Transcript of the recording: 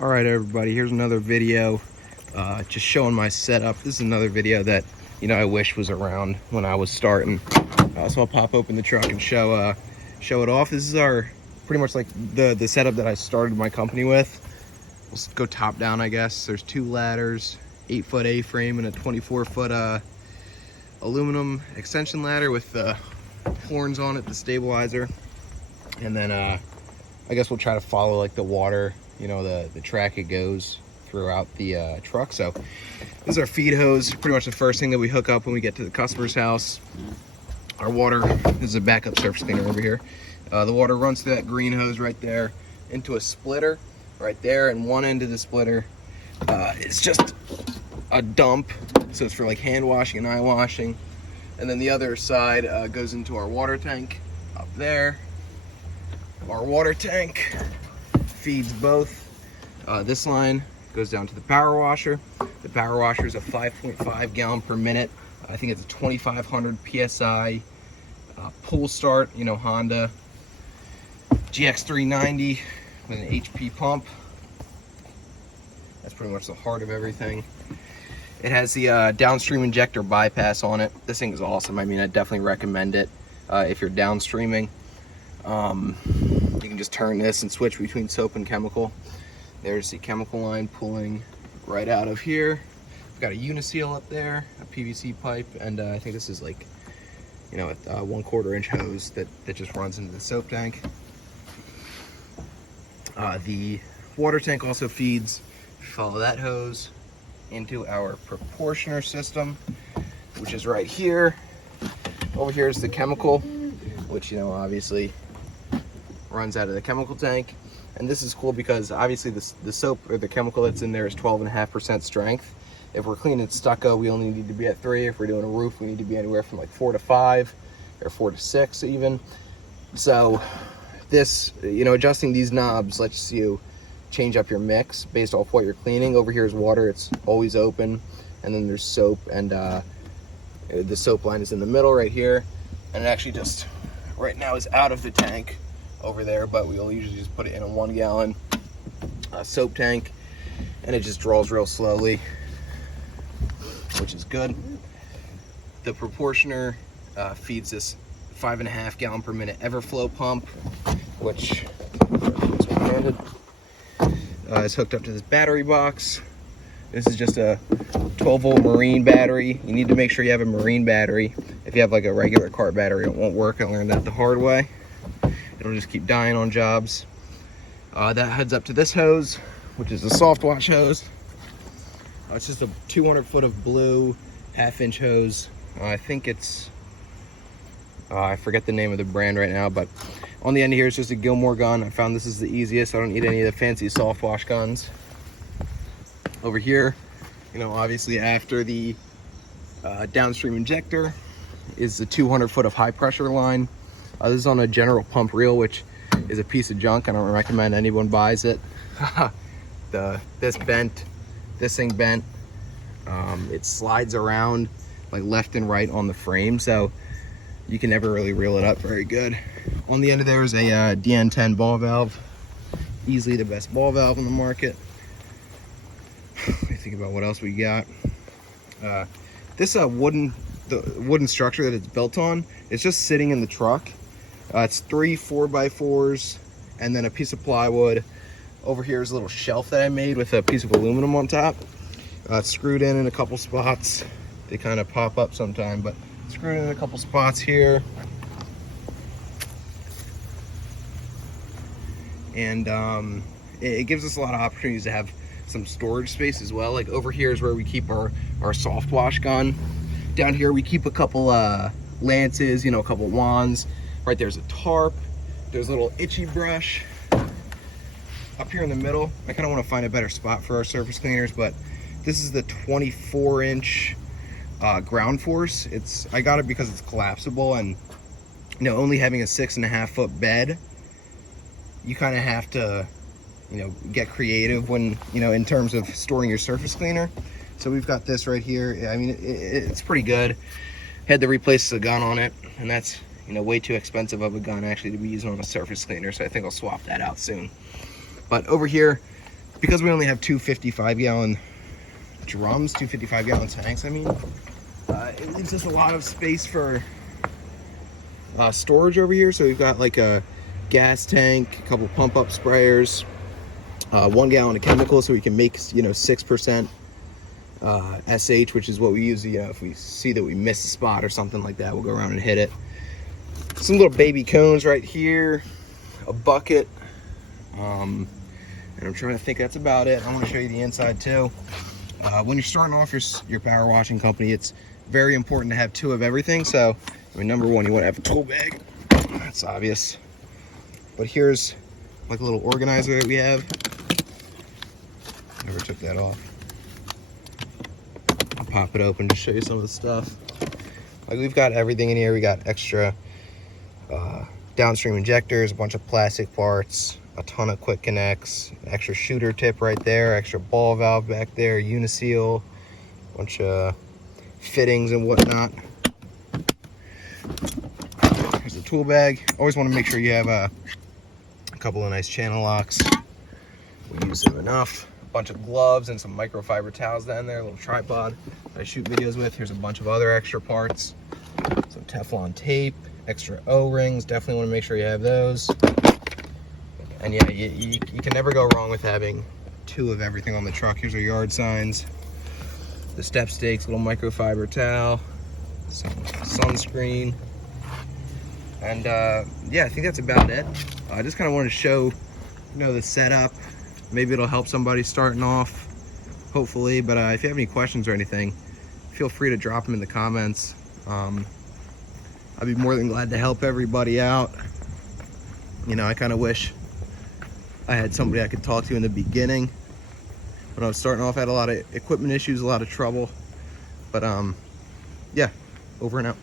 All right, everybody, here's another video just showing my setup. This is another video that, I wish was around when I was starting. So I'll pop open the truck and show it off. This is our pretty much like the setup that I started my company with. Let's go top down, I guess. There's two ladders, 8-foot A-frame and a 24-foot aluminum extension ladder with the horns on it, the stabilizer. And then I guess we'll try to follow like the water, the track it goes throughout the truck. So this is our feed hose, pretty much the first thing that we hook up when we get to the customer's house. Our water, this is a backup surface cleaner over here. The water runs through that green hose right there into a splitter right there, and one end of the splitter it's just a dump, so it's for like hand washing and eye washing. And then the other side goes into our water tank up there. Our water tank feeds both. This line goes down to the power washer. The power washer is a 5.5 gallon per minute. I think it's a 2500 PSI pull start, Honda GX390 with an HP pump. That's pretty much the heart of everything. It has the downstream injector bypass on it. This thing is awesome. I mean, I definitely recommend it if you're downstreaming. You can just turn this and switch between soap and chemical. There's the chemical line pulling right out of here. We've got a uniseal up there, a PVC pipe, and I think this is like, a 1/4 inch hose that just runs into the soap tank. The water tank also feeds, follow that hose, into our proportioner system, which is right here. Over here is the chemical, which obviously runs out of the chemical tank. And this is cool because obviously the soap or the chemical that's in there is 12.5% strength. If we're cleaning stucco, we only need to be at 3. If we're doing a roof, we need to be anywhere from like 4 to 5 or 4 to 6 even. So this, adjusting these knobs lets you change up your mix based off what you're cleaning. Over here is water, it's always open, and then there's soap, and the soap line is in the middle right here, and it actually just right now is out of the tank over there, but we'll usually just put it in a 1 gallon soap tank, and it just draws real slowly, which is good. The proportioner feeds this 5.5 gallon per minute Everflow pump, which is one-handed. It's hooked up to this battery box. This is just a 12-volt marine battery. You need to make sure you have a marine battery. If you have like a regular cart battery, it won't work. I learned that the hard way. It'll just keep dying on jobs. That heads up to this hose, which is a soft wash hose. It's just a 200 foot of blue 1/2 inch hose. I think it's, I forget the name of the brand right now, but on the end here is just a Gilmore gun. I found this is the easiest. I don't need any of the fancy soft wash guns. Over here, obviously after the downstream injector is the 200 foot of high pressure line. This is on a general pump reel, which is a piece of junk. I don't recommend anyone buys it. This thing bent. It slides around like left and right on the frame, so you can never really reel it up very good. On the end of there is a DN10 ball valve, easily the best ball valve on the market. Let me think about what else we got. This wooden structure that it's built on, it's just sitting in the truck. It's 3 4x4s and then a piece of plywood. Over here is a little shelf that I made with a piece of aluminum on top. It's screwed in a couple spots. They kind of pop up sometime, but screwed in a couple spots here. And it gives us a lot of opportunities to have some storage space as well. Like over here is where we keep our soft wash gun. Down here we keep a couple lances, a couple wands. Right there's a tarp. There's a little itchy brush. Up here in the middle, I kind of want to find a better spot for our surface cleaners, but this is the 24 inch ground force. I got it because it's collapsible, and only having a 6.5 foot bed, you kind of have to get creative when in terms of storing your surface cleaner. So we've got this right here. I mean, it's pretty good. Had to replace the gun on it, and that's way too expensive of a gun actually to be using on a surface cleaner, so I think I'll swap that out soon. But over here, because we only have two 55-gallon drums, 255-gallon tanks, I mean, it leaves us a lot of space for storage over here. So we've got like a gas tank, a couple pump-up sprayers, 1 gallon of chemical, so we can make, 6% SH, which is what we use. If we see that we miss a spot or something like that, we'll go around and hit it. Some little baby cones right here, a bucket, and I'm trying to think that's about it. I want to show you the inside too. When you're starting off your power washing company, it's very important to have 2 of everything. So, I mean, number 1, you want to have a tool bag. That's obvious. But here's like a little organizer that we have. Never took that off. I'll pop it open to show you some of the stuff. Like, we've got everything in here. We got extra downstream injectors, a bunch of plastic parts, a ton of quick connects, extra shooter tip right there, extra ball valve back there, uniseal, a bunch of fittings and whatnot. Here's the tool bag. Always want to make sure you have a couple of nice channel locks. We use them enough. A bunch of gloves and some microfiber towels down there, a little tripod that I shoot videos with. Here's a bunch of other extra parts, some Teflon tape, extra O-rings. Definitely want to make sure you have those. And yeah, you can never go wrong with having 2 of everything on the truck. Here's our yard signs, the step stakes, little microfiber towel, some sunscreen, and yeah, I think that's about it. I just kind of wanted to show, the setup. Maybe it'll help somebody starting off, hopefully. But if you have any questions or anything, feel free to drop them in the comments. I'd be more than glad to help everybody out. I kind of wish I had somebody I could talk to in the beginning. When I was starting off, I had a lot of equipment issues, a lot of trouble. But yeah, over and out.